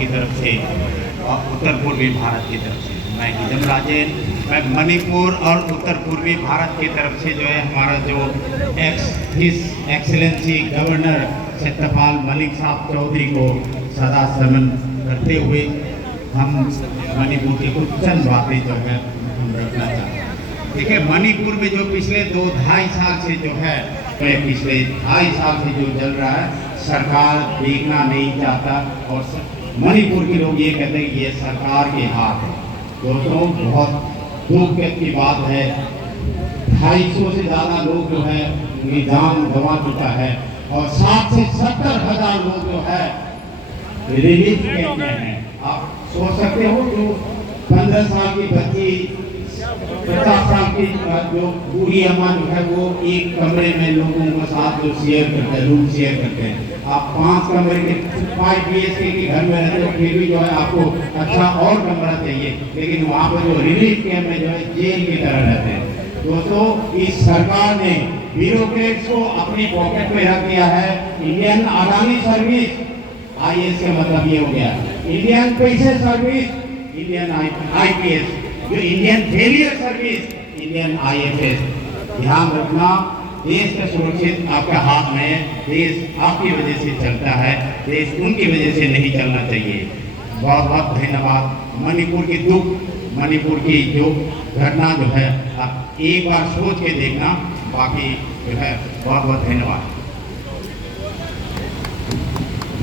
की तरफ से और उत्तर पूर्वी भारत की तरफ से मैं हिजम राजेन, मैं मणिपुर और उत्तर पूर्वी भारत की तरफ से जो है हमारा जो his excellency governor Satyapal Malik साहब चौधरी को सदा समन करते हुए हम मणिपुर की कुछ चंद बातें जो है हम रखना चाहते हैं। देखिए, मणिपुर में जो पिछले 2-2.5 साल से जो है, पिछले 2.5 साल से जो चल रहा है, सरकार देखना नहीं चाहता और मणिपुर के लोग ये कहते हैं ये सरकार के हाथ है। दोस्तों, बहुत दुख की बात है, 250 से ज़्यादा लोग जो है जान गंवा चुका है और 60 से 70 हज़ार लोग जो है रिलीफ कैंप में हैं। आप सोच सकते हो, जो 15 साल की बच्ची, 50 साल की जो बूढ़ी अम्मा जो है वो एक कमरे में लोगों के साथ जो शेयर करते हैं, रूम शेयर करते हैं। आप 5 कमरे के 5 BHK के घर में रहते हो, फिर भी जो है आपको अच्छा और कमरा चाहिए, लेकिन वहाँ पर जो रिलीफ कैंप में जो है जेल की तरह रहते हैं। दोस्तों, इस सरकार ने ब्यूरोक्रेट्स को अपनी पॉकेट में रख दिया है। इंडियन अडानी सर्विस, IAS का मतलब ये हो गया, इंडियन पैसे सर्विस, इंडियन IPS, जो Indian failure service, Indian IFS। ध्यान रखना, देश का सुरक्षित आपके हाथ में है, देश आपकी वजह से चलता है, देश उनकी वजह से नहीं चलना चाहिए। बहुत बहुत धन्यवाद। मणिपुर की दुख, मणिपुर की जो घटना जो है, आप एक बार सोच के देखना। बाकी जो है बहुत बहुत धन्यवाद।